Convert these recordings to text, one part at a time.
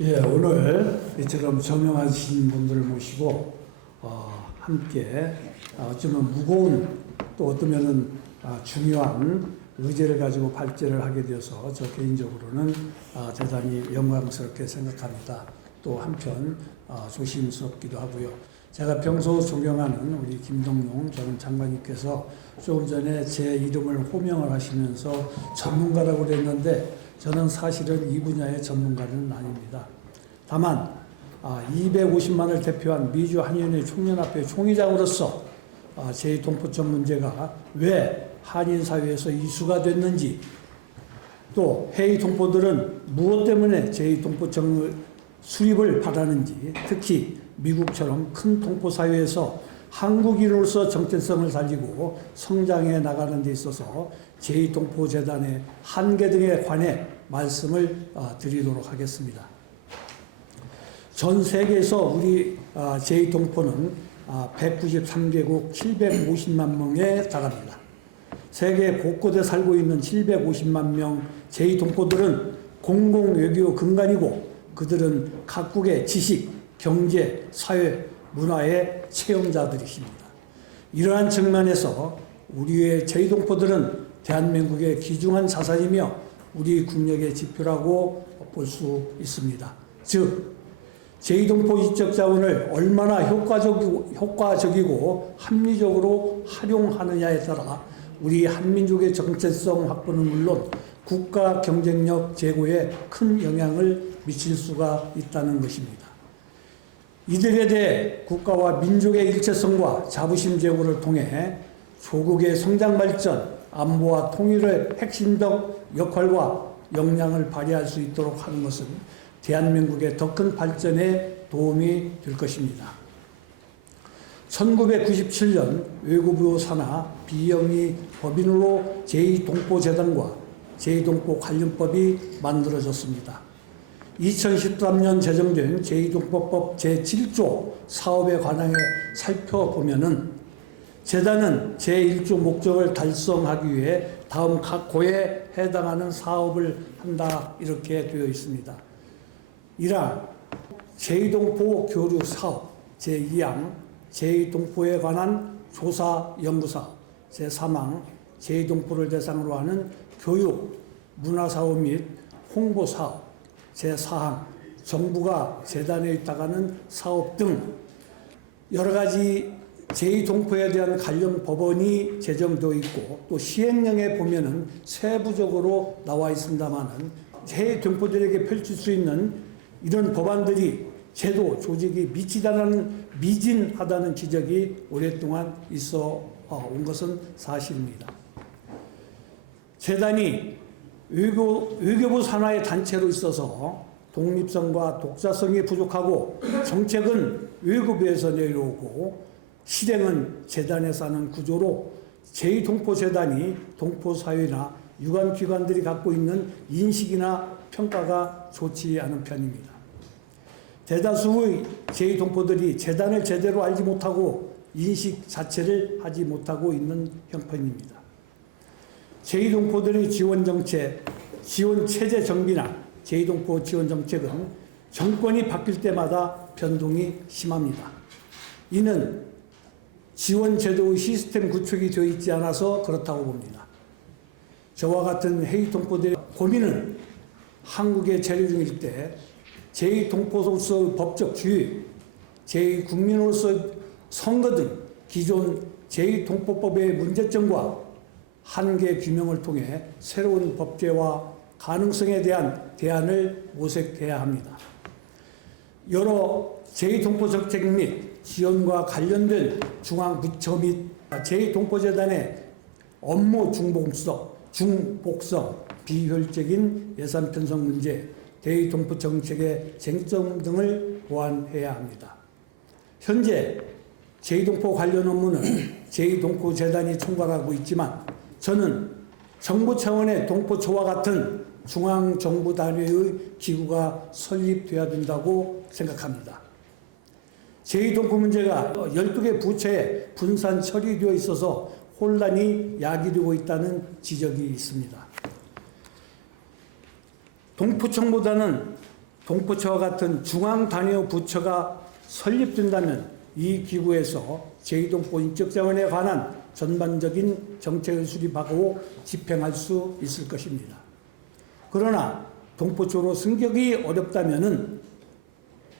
예, 오늘 이처럼 저명하신 분들을 모시고 어, 함께 어, 어쩌면 무거운 또 어떠면은 아, 중요한 의제를 가지고 발제를 하게 되어서 저 개인적으로는 아, 대단히 영광스럽게 생각합니다. 또 한편 아, 조심스럽기도 하고요. 제가 평소 존경하는 우리 김동용 전 장관님께서 조금 전에 제 이름을 호명을 하시면서 전문가라고 그랬는데 저는 사실은 이 분야의 전문가는 아닙니다. 다만 아, 250만을 대표한 미주 한인회 총연합회 총회장으로서 아, 제2동포청 문제가 왜 한인 사회에서 이슈가 됐는지 또 해외 동포들은 무엇 때문에 제2동포청을 수립을 바라는지 특히 미국처럼 큰 동포 사회에서 한국인으로서 정체성을 살리고 성장해 나가는 데 있어서 제2동포재단의 한계 등에 관해 말씀을 아, 드리도록 하겠습니다. 전 세계에서 우리 아, 제2동포는 193개국 750만 명에 달합니다. 세계 곳곳에 살고 있는 750만 명 제2동포들은 공공 외교 근간이고 그들은 각국의 지식, 경제, 사회, 문화의 체험자들이십니다. 이러한 측면에서 우리의 제2동포들은 대한민국의 귀중한 자산이며 우리 국력의 지표라고 볼 수 있습니다. 즉, 제2동포 인적 자원을 얼마나 효과적이고, 효과적이고 합리적으로 활용하느냐에 따라 우리 한민족의 정체성 확보는 물론 국가 경쟁력 제고에 큰 영향을 미칠 수가 있다는 것입니다. 이들에 대해 국가와 민족의 일체성과 자부심 제고를 통해 조국의 성장 발전, 안보와 통일의 핵심적 역할과 역량을 발휘할 수 있도록 하는 것은 대한민국의 더 큰 발전에 도움이 될 것입니다. 1997년 외교부 산하 비영리 법인으로 제2동포재단과 제2동포 관련법이 만들어졌습니다. 2013년 제정된 제2동포법 제7조 사업에 관하여 살펴보면은 재단은 제1조 목적을 달성하기 위해 다음 각 고에 해당하는 사업을 한다 이렇게 되어 있습니다. 1항 제2동포 교류 사업 제2항 제2동포에 관한 조사 연구 사업 제3항 제2동포를 대상으로 하는 교육 문화 사업 및 홍보 사업 제4항 정부가 재단에 있다가는 사업 등 여러 가지 제2동포에 대한 관련 법원이 제정되어 있고 또 시행령에 보면은 세부적으로 나와 있습니다만은 해외 동포들에게 펼칠 수 있는 이런 법안들이 제도 조직이 미치다는 미진하다는 지적이 오랫동안 있어 온 것은 사실입니다. 재단이 외교, 외교부 산하의 단체로 있어서 독립성과 독자성이 부족하고 정책은 외교부에서 내려오고 실행은 재단에서 하는 구조로 제2동포재단이 동포사회나 유관기관들이 갖고 있는 인식이나 평가가 좋지 않은 편입니다. 대다수의 제2동포들이 재단을 제대로 알지 못하고 인식 자체를 하지 못하고 있는 형편입니다. 제2동포들의 지원 정책, 지원 체제 정비나 제2동포 지원 정책은 정권이 바뀔 때마다 변동이 심합니다. 이는 지원 제도의 시스템 구축이 되어 있지 않아서 그렇다고 봅니다. 저와 같은 해외 동포들의 고민은 한국에 체류 중일 때 제2 동포로서의 법적 지위, 제2 국민으로서의 선거 등 기존 제2 동포법의 문제점과 한계 규명을 통해 새로운 법제와 가능성에 대한 대안을 모색해야 합니다. 여러 제2 동포 정책 및 지원과 관련된 중앙부처 및 제2동포재단의 업무 중복성, 중복성, 비효율적인 예산 편성 문제, 제2동포 정책의 쟁점 등을 보완해야 합니다. 현재 제2동포 관련 업무는 제2동포 재단이 총괄하고 있지만 저는 정부 차원의 동포초와 같은 중앙정부 단위의 기구가 설립돼야 된다고 생각합니다. 제2동포 문제가 12개 부처에 분산 처리되어 있어서 혼란이 야기되고 있다는 지적이 있습니다. 동포청보다는 동포처와 같은 중앙 단위 부처가 설립된다면 이 기구에서 제2동포 인적자원에 관한 전반적인 정책을 수립하고 집행할 수 있을 것입니다. 그러나 동포초로 승격이 어렵다면은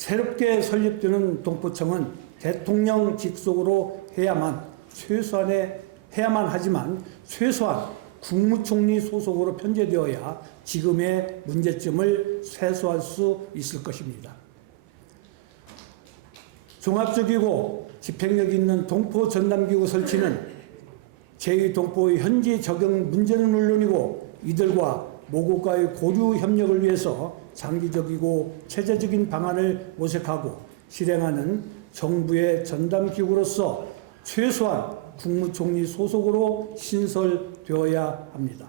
새롭게 설립되는 동포청은 대통령 직속으로 해야만 최소한의 해야만 하지만 최소한 국무총리 소속으로 편제되어야 지금의 문제점을 해소할 수 있을 것입니다. 종합적이고 집행력 있는 동포 전담기구 설치는 제2 동포의 현지 적용 문제는 물론이고 이들과 모국과의 고류 협력을 위해서 장기적이고 체제적인 방안을 모색하고 실행하는 정부의 전담 기구로서 최소한 국무총리 소속으로 신설되어야 합니다.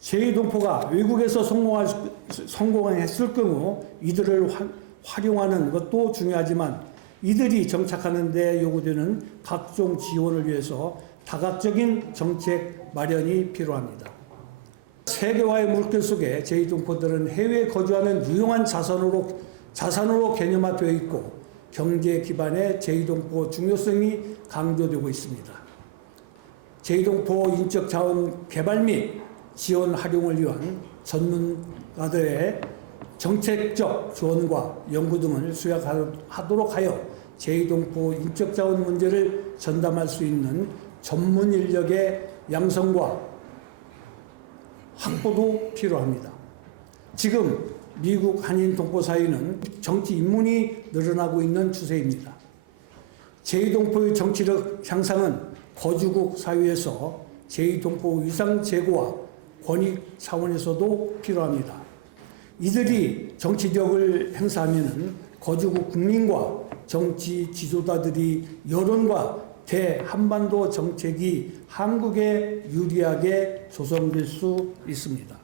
제2동포가 외국에서 성공할, 성공했을 경우 이들을 화, 활용하는 것도 중요하지만 이들이 정착하는 데 요구되는 각종 지원을 위해서 다각적인 정책 마련이 필요합니다. 세계화의 물결 속에 제2동포들은 해외에 거주하는 유용한 자산으로, 자산으로 개념화되어 있고 경제 기반의 제2동포 중요성이 강조되고 있습니다. 제2동포 인적 자원 개발 및 지원 활용을 위한 전문가들의 정책적 조언과 연구 등을 수행하도록 하여 제2동포 인적 자원 문제를 전담할 수 있는 전문 인력의 양성과 확보도 필요합니다. 지금 미국 한인 동포 사이는 정치 입문이 늘어나고 있는 추세입니다. 제2동포의 정치력 향상은 거주국 사회에서 제2동포 위상 제고와 권익 차원에서도 필요합니다. 이들이 정치력을 행사하면 거주국 국민과 정치 지도자들이 여론과 대한반도 정책이 한국에 유리하게 조성될 수 있습니다.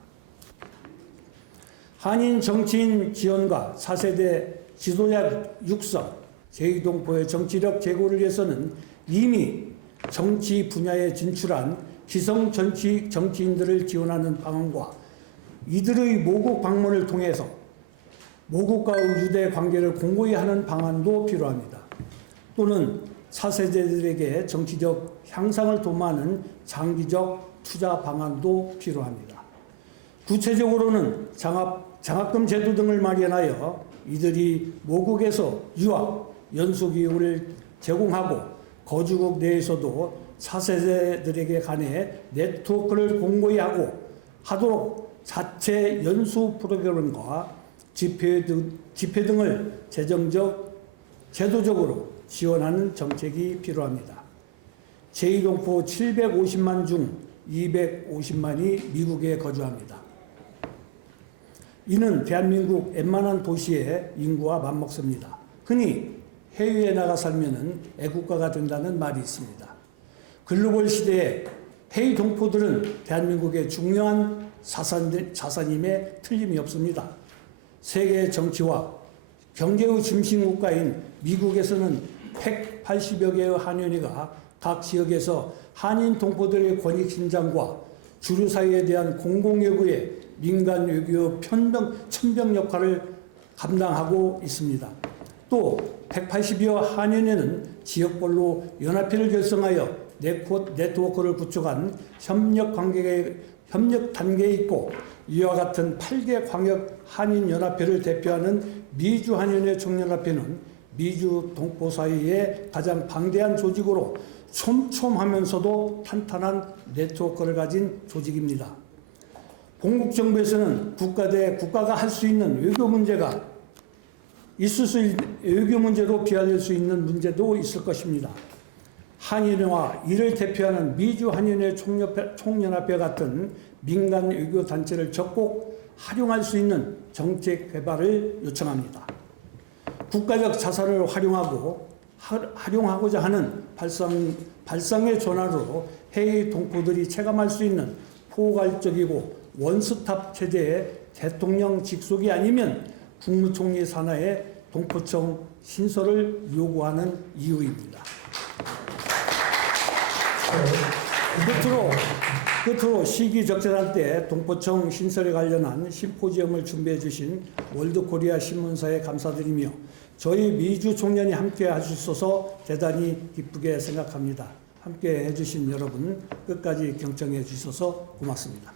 한인 정치인 지원과 4세대 지도자 육성, 제2동포의 정치력 제고를 위해서는 이미 정치 분야에 진출한 기성 정치, 정치인들을 지원하는 방안과 이들의 모국 방문을 통해서 모국과의 유대 관계를 공고히 하는 방안도 필요합니다. 또는 4세대들에게 정치적 향상을 도모하는 장기적 투자 방안도 필요합니다. 구체적으로는 장학, 장학금 제도 등을 마련하여 이들이 모국에서 유학, 연수교육을 제공하고 거주국 내에서도 4세대들에게 관해 네트워크를 공고히 하고 하도록 자체 연수 프로그램과 집회, 등, 집회 등을 재정적, 제도적으로 지원하는 정책이 필요합니다. 제2동포 750만 중 250만이 미국에 거주합니다. 이는 대한민국 웬만한 도시의 인구와 맞먹습니다. 흔히 해외에 나가 살면 애국가가 된다는 말이 있습니다. 글로벌 시대에 해외 동포들은 대한민국의 중요한 자산, 자산임에 틀림이 없습니다. 세계 정치와 경제의 중심국가인 미국에서는 180여 개의 한인회가 각 지역에서 한인 동포들의 권익 신장과 주류 사회에 대한 공공외교의 민간 외교 편병, 천병 역할을 감당하고 있습니다. 또 180여 한인회는 지역별로 연합회를 결성하여 네트워크를 구축한 협력 관계에 협력 단계에 있고 이와 같은 8개 광역 한인 연합회를 대표하는 미주 한인회 총연합회는 미주 동포 사이의 가장 방대한 조직으로 촘촘하면서도 탄탄한 네트워크를 가진 조직입니다. 공국 정부에서는 국가 대 국가가 할 수 있는 외교 문제가 있을 수 있, 외교 문제로 비화될 수 있는 문제도 있을 것입니다. 한인회와 이를 대표하는 미주 한인회 총연합회, 총연합회 같은 민간 외교 단체를 적극 활용할 수 있는 정책 개발을 요청합니다. 국가적 자산을 활용하고 활용하고자 하는 발상, 발상의 전환으로 해외 동포들이 체감할 수 있는 포괄적이고 원스톱 체제의 대통령 직속이 아니면 국무총리 산하의 동포청 신설을 요구하는 이유입니다. 끝으로 끝으로 시기적절한 때 동포청 신설에 관련한 심포지엄을 준비해 주신 월드코리아 신문사에 감사드리며 저희 미주 총련이 함께 있어서 대단히 기쁘게 생각합니다. 함께 해주신 여러분 끝까지 경청해 주셔서 고맙습니다.